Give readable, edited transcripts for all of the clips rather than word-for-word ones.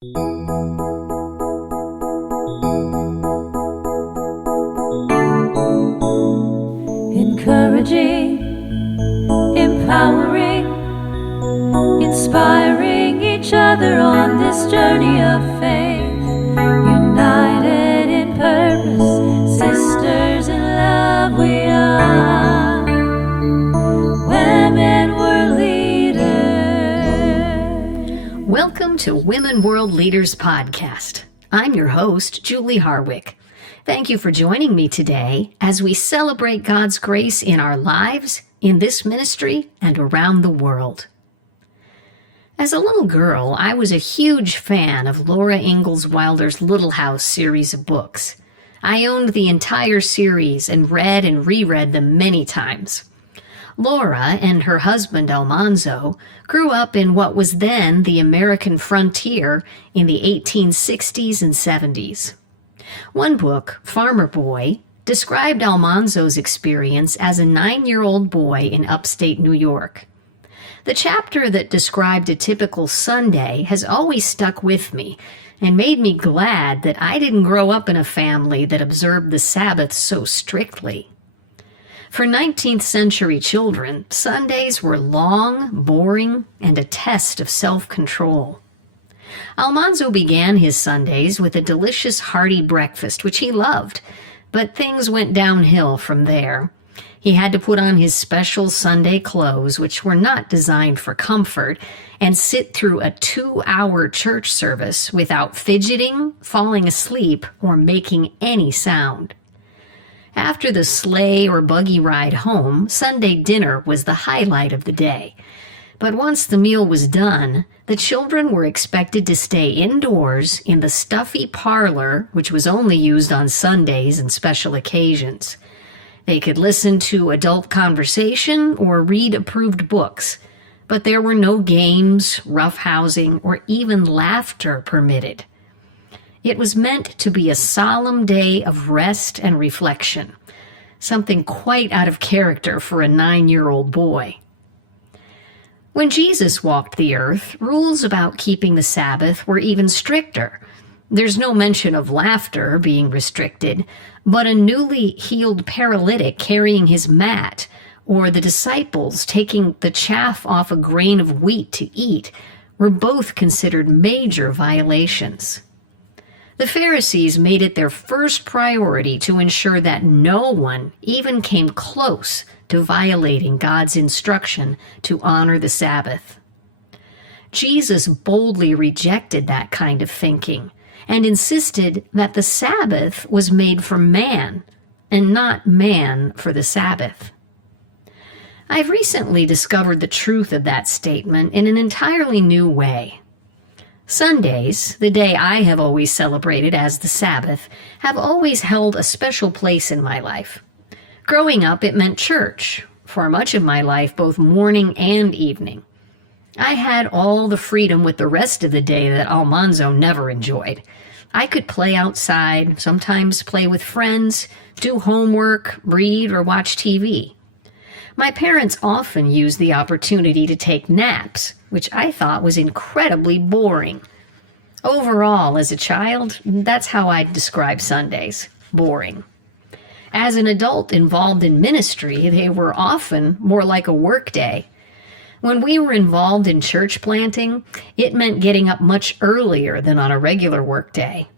Encouraging, empowering, inspiring each other on this journey of faith. United in purpose, sisters in love we are. Women World Leaders. Welcome to Women World Leaders Podcast. I'm your host, Julie Harwick. Thank you for joining me today as we celebrate God's grace in our lives, in this ministry, and around the world. As a little girl, I was a huge fan of Laura Ingalls Wilder's Little House series of books. I owned the entire series and read and reread them many times. Laura and her husband Almanzo grew up in what was then the American frontier in the 1860s and 70s. One book, Farmer Boy, described Almanzo's experience as a 9-year-old boy in upstate New York. The chapter that described a typical Sunday has always stuck with me and made me glad that I didn't grow up in a family that observed the Sabbath so strictly. For 19th century children, Sundays were long, boring, and a test of self-control. Almanzo began his Sundays with a delicious hearty breakfast, which he loved, but things went downhill from there. He had to put on his special Sunday clothes, which were not designed for comfort, and sit through a 2-hour church service without fidgeting, falling asleep, or making any sound. After the sleigh or buggy ride home, Sunday dinner was the highlight of the day. But once the meal was done, the children were expected to stay indoors in the stuffy parlor, which was only used on Sundays and special occasions. They could listen to adult conversation or read approved books, but there were no games, roughhousing, or even laughter permitted. It was meant to be a solemn day of rest and reflection, something quite out of character for a 9-year-old boy. When Jesus walked the earth, rules about keeping the Sabbath were even stricter. There's no mention of laughter being restricted, but a newly healed paralytic carrying his mat, or the disciples taking the chaff off a grain of wheat to eat, were both considered major violations. The Pharisees made it their first priority to ensure that no one even came close to violating God's instruction to honor the Sabbath. Jesus boldly rejected that kind of thinking and insisted that the Sabbath was made for man and not man for the Sabbath. I've recently discovered the truth of that statement in an entirely new way. Sundays, the day I have always celebrated as the Sabbath, have always held a special place in my life. Growing up, it meant church, for much of my life, both morning and evening. I had all the freedom with the rest of the day that Almanzo never enjoyed. I could play outside, sometimes play with friends, do homework, read, or watch TV. My parents often used the opportunity to take naps, which I thought was incredibly boring. Overall, as a child, that's how I'd describe Sundays: boring. As an adult involved in ministry, they were often more like a work day. When we were involved in church planting, it meant getting up much earlier than on a regular work day.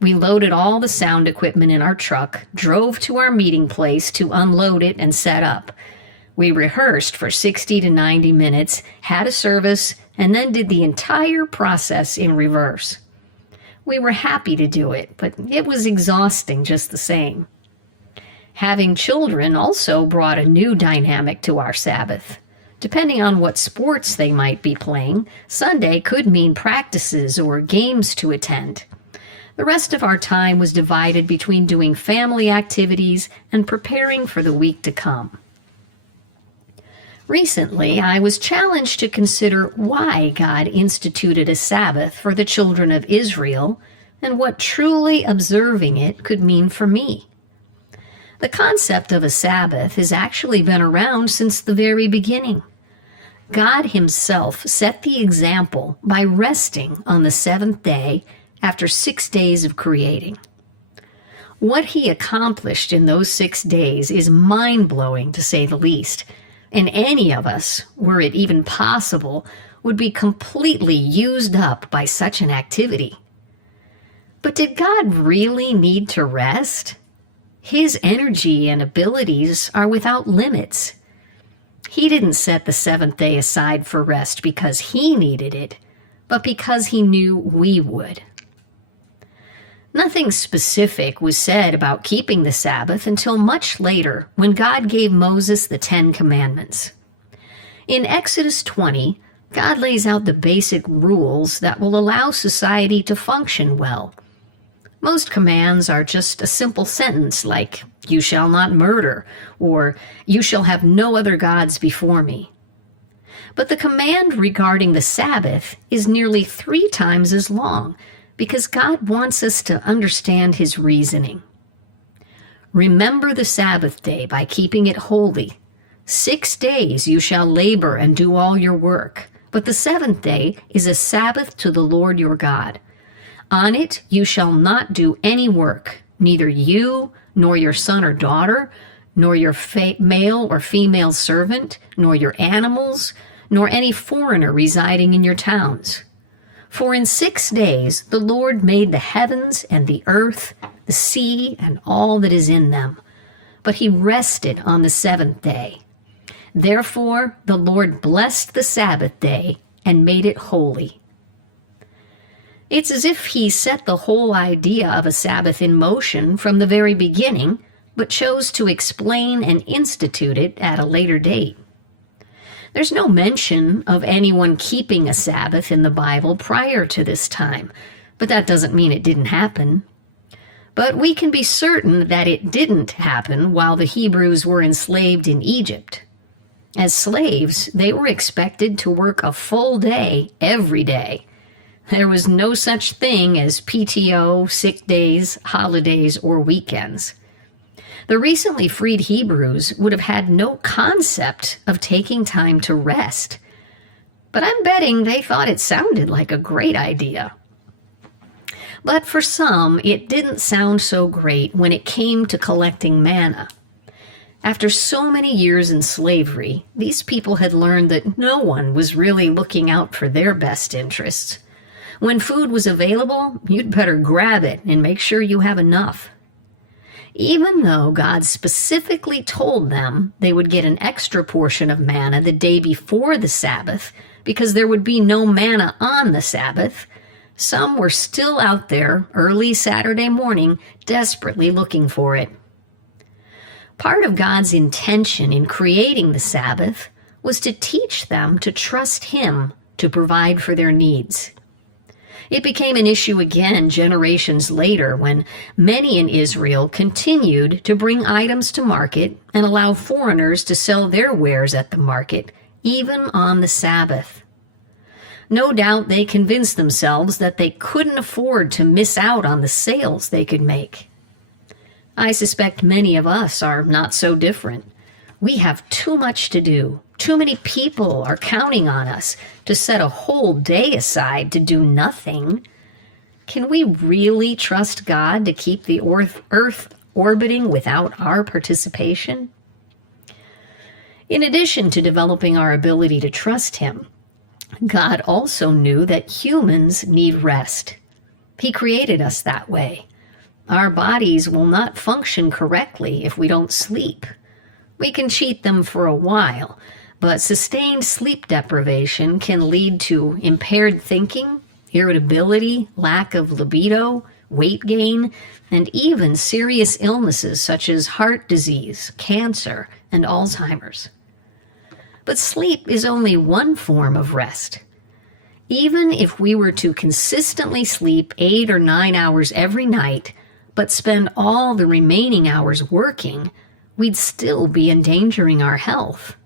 We loaded all the sound equipment in our truck, drove to our meeting place to unload it and set up. We rehearsed for 60 to 90 minutes, had a service, and then did the entire process in reverse. We were happy to do it, but it was exhausting just the same. Having children also brought a new dynamic to our Sabbath. Depending on what sports they might be playing, Sunday could mean practices or games to attend. The rest of our time was divided between doing family activities and preparing for the week to come. Recently, I was challenged to consider why God instituted a Sabbath for the children of Israel and what truly observing it could mean for me. The concept of a Sabbath has actually been around since the very beginning. God himself set the example by resting on the seventh day after 6 days of creating. What he accomplished in those 6 days is mind-blowing, to say the least, and any of us, were it even possible, would be completely used up by such an activity. But did God really need to rest? His energy and abilities are without limits. He didn't set the seventh day aside for rest because he needed it, but because he knew we would. Nothing specific was said about keeping the Sabbath until much later, when God gave Moses the 10 Commandments. In Exodus 20, God lays out the basic rules that will allow society to function well. Most commands are just a simple sentence like, "You shall not murder," or "You shall have no other gods before me." But the command regarding the Sabbath is nearly 3 times as long, because God wants us to understand his reasoning. Remember the Sabbath day by keeping it holy. 6 days you shall labor and do all your work, but the seventh day is a Sabbath to the Lord your God. On it you shall not do any work, neither you, nor your son or daughter, nor your male or female servant, nor your animals, nor any foreigner residing in your towns. For in 6 days the Lord made the heavens and the earth, the sea, and all that is in them. But he rested on the seventh day. Therefore the Lord blessed the Sabbath day and made it holy. It's as if he set the whole idea of a Sabbath in motion from the very beginning, but chose to explain and institute it at a later date. There's no mention of anyone keeping a Sabbath in the Bible prior to this time, but that doesn't mean it didn't happen. But we can be certain that it didn't happen while the Hebrews were enslaved in Egypt. As slaves, they were expected to work a full day every day. There was no such thing as PTO, sick days, holidays, or weekends. The recently freed Hebrews would have had no concept of taking time to rest. But I'm betting they thought it sounded like a great idea. But for some, it didn't sound so great when it came to collecting manna. After so many years in slavery, these people had learned that no one was really looking out for their best interests. When food was available, you'd better grab it and make sure you have enough. Even though God specifically told them they would get an extra portion of manna the day before the Sabbath, because there would be no manna on the Sabbath, some were still out there early Saturday morning desperately looking for it. Part of God's intention in creating the Sabbath was to teach them to trust him to provide for their needs. It became an issue again generations later when many in Israel continued to bring items to market and allow foreigners to sell their wares at the market, even on the Sabbath. No doubt they convinced themselves that they couldn't afford to miss out on the sales they could make. I suspect many of us are not so different. We have too much to do. Too many people are counting on us to set a whole day aside to do nothing. Can we really trust God to keep the earth orbiting without our participation? In addition to developing our ability to trust him, God also knew that humans need rest. He created us that way. Our bodies will not function correctly if we don't sleep. We can cheat them for a while, but sustained sleep deprivation can lead to impaired thinking, irritability, lack of libido, weight gain, and even serious illnesses such as heart disease, cancer, and Alzheimer's. But sleep is only one form of rest. Even if we were to consistently sleep 8 or 9 hours every night, but spend all the remaining hours working, we'd still be endangering our health.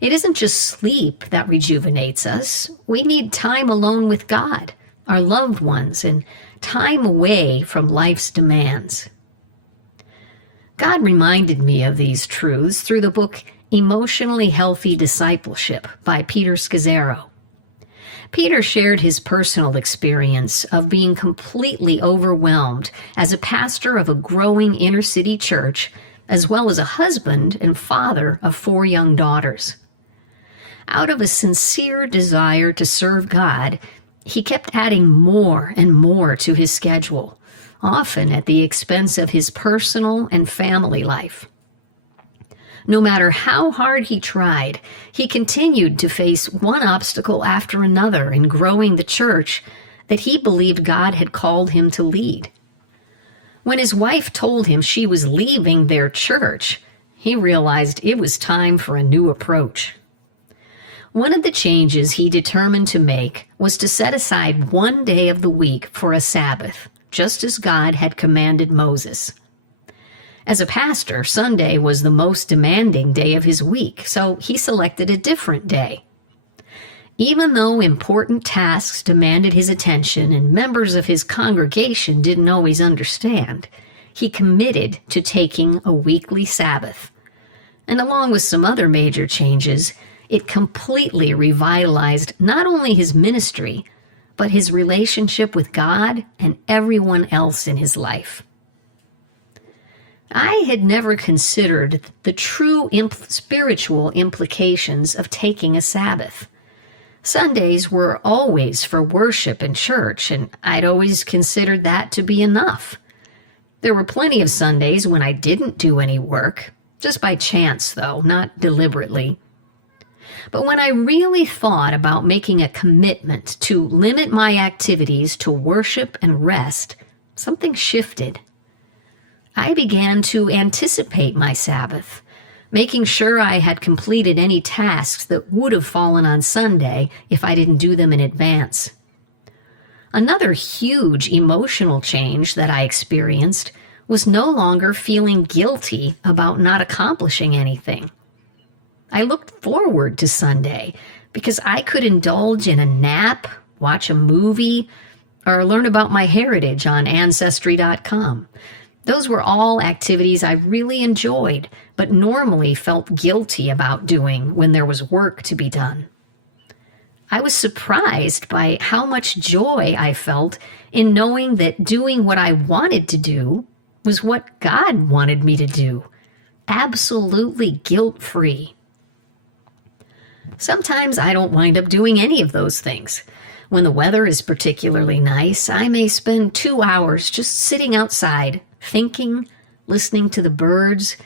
It isn't just sleep that rejuvenates us. We need time alone with God, our loved ones, and time away from life's demands. God reminded me of these truths through the book Emotionally Healthy Discipleship by Peter Scazzaro. Peter shared his personal experience of being completely overwhelmed as a pastor of a growing inner-city church, as well as a husband and father of 4 young daughters. Out of a sincere desire to serve God, he kept adding more and more to his schedule, often at the expense of his personal and family life. No matter how hard he tried, he continued to face one obstacle after another in growing the church that he believed God had called him to lead. When his wife told him she was leaving their church, he realized it was time for a new approach. One of the changes he determined to make was to set aside one day of the week for a Sabbath, just as God had commanded Moses. As a pastor, Sunday was the most demanding day of his week, so he selected a different day. Even though important tasks demanded his attention and members of his congregation didn't always understand, he committed to taking a weekly Sabbath. And along with some other major changes, it completely revitalized not only his ministry, but his relationship with God and everyone else in his life. I had never considered the true spiritual implications of taking a Sabbath. Sundays were always for worship and church, and I'd always considered that to be enough. There were plenty of Sundays when I didn't do any work, just by chance though, not deliberately. But when I really thought about making a commitment to limit my activities to worship and rest, something shifted. I began to anticipate my Sabbath, making sure I had completed any tasks that would have fallen on Sunday if I didn't do them in advance. Another huge emotional change that I experienced was no longer feeling guilty about not accomplishing anything. I looked forward to Sunday because I could indulge in a nap, watch a movie, or learn about my heritage on Ancestry.com. Those were all activities I really enjoyed, but normally felt guilty about doing when there was work to be done. I was surprised by how much joy I felt in knowing that doing what I wanted to do was what God wanted me to do, absolutely guilt-free. Sometimes I don't wind up doing any of those things. When the weather is particularly nice, I may spend 2 hours just sitting outside, thinking, listening to the birds,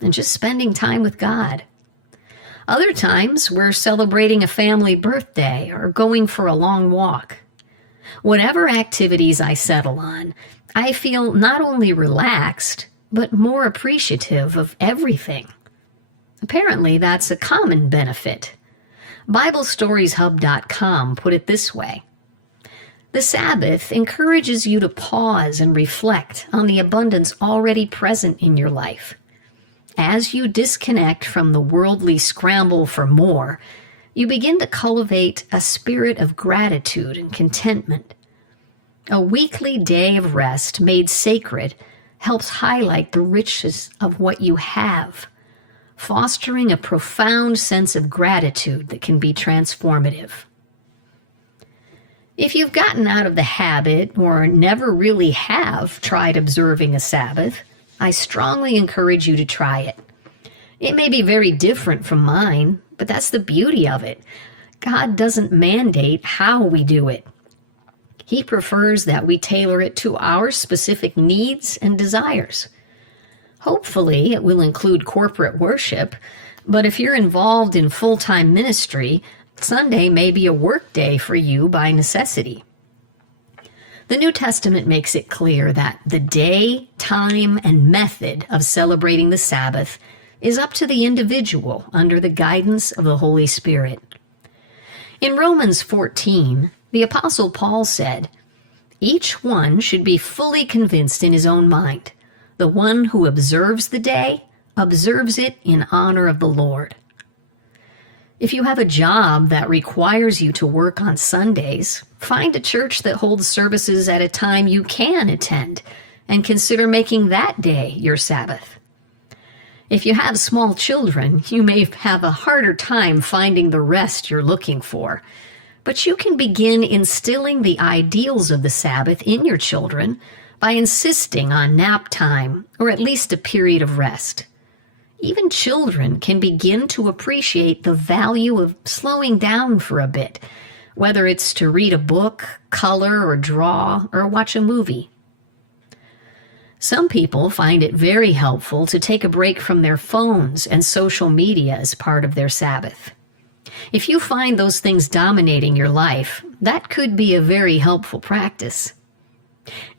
and just spending time with God. Other times, we're celebrating a family birthday or going for a long walk. Whatever activities I settle on, I feel not only relaxed, but more appreciative of everything. Apparently, that's a common benefit. BibleStoriesHub.com put it this way: the Sabbath encourages you to pause and reflect on the abundance already present in your life. As you disconnect from the worldly scramble for more, you begin to cultivate a spirit of gratitude and contentment. A weekly day of rest made sacred helps highlight the richness of what you have, fostering a profound sense of gratitude that can be transformative. If you've gotten out of the habit or never really have tried observing a Sabbath, I strongly encourage you to try it. It may be very different from mine, but that's the beauty of it. God doesn't mandate how we do it. He prefers that we tailor it to our specific needs and desires. Hopefully, it will include corporate worship, but if you're involved in full-time ministry, Sunday may be a work day for you by necessity. The New Testament makes it clear that the day, time, and method of celebrating the Sabbath is up to the individual under the guidance of the Holy Spirit. In Romans 14, the Apostle Paul said, "Each one should be fully convinced in his own mind. The one who observes the day observes it in honor of the Lord." If you have a job that requires you to work on Sundays, find a church that holds services at a time you can attend and consider making that day your Sabbath. If you have small children, you may have a harder time finding the rest you're looking for. But you can begin instilling the ideals of the Sabbath in your children by insisting on nap time or at least a period of rest. Even children can begin to appreciate the value of slowing down for a bit, whether it's to read a book, color or draw, or watch a movie. Some people find it very helpful to take a break from their phones and social media as part of their Sabbath. If you find those things dominating your life, that could be a very helpful practice.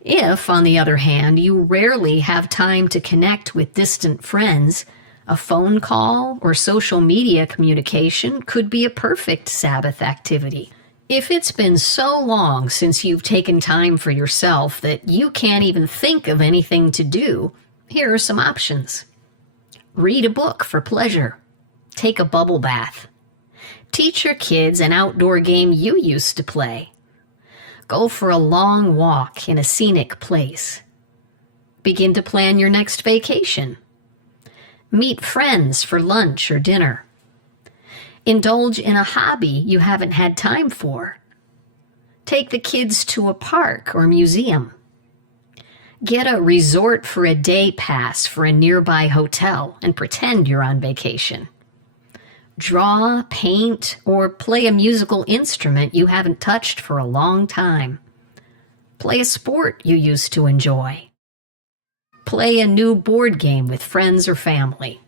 If, on the other hand, you rarely have time to connect with distant friends, a phone call or social media communication could be a perfect Sabbath activity. If it's been so long since you've taken time for yourself that you can't even think of anything to do, here are some options. Read a book for pleasure. Take a bubble bath. Teach your kids an outdoor game you used to play. Go for a long walk in a scenic place. Begin to plan your next vacation. Meet friends for lunch or dinner. Indulge in a hobby you haven't had time for. Take the kids to a park or museum. Get a resort for a day pass for a nearby hotel and pretend you're on vacation. Draw, paint, or play a musical instrument you haven't touched for a long time. Play a sport you used to enjoy. Play a new board game with friends or family.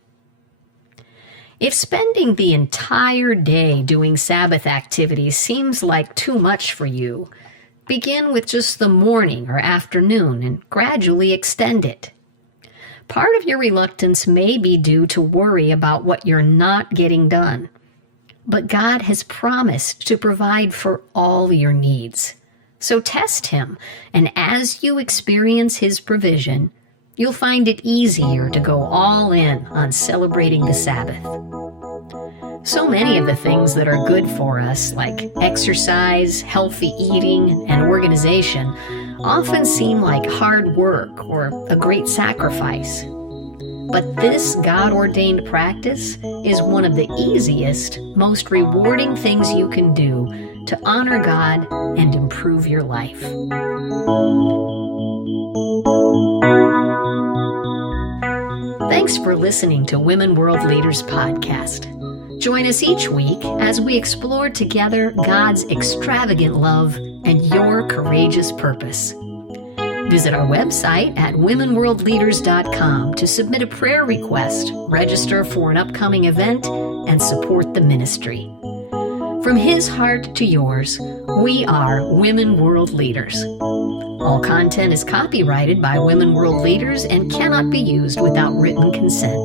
If spending the entire day doing Sabbath activities seems like too much for you, begin with just the morning or afternoon and gradually extend it. Part of your reluctance may be due to worry about what you're not getting done. But God has promised to provide for all your needs. So test Him, and as you experience His provision, you'll find it easier to go all in on celebrating the Sabbath. So many of the things that are good for us, like exercise, healthy eating, and organization, often seem like hard work or a great sacrifice. But this God-ordained practice is one of the easiest, most rewarding things you can do to honor God and improve your life. Thanks for listening to Women World Leaders Podcast. Join us each week as we explore together God's extravagant love and your courageous purpose. Visit our website at womenworldleaders.com to submit a prayer request, register for an upcoming event, and support the ministry. From His heart to yours, we are Women World Leaders. All content is copyrighted by Women World Leaders and cannot be used without written consent.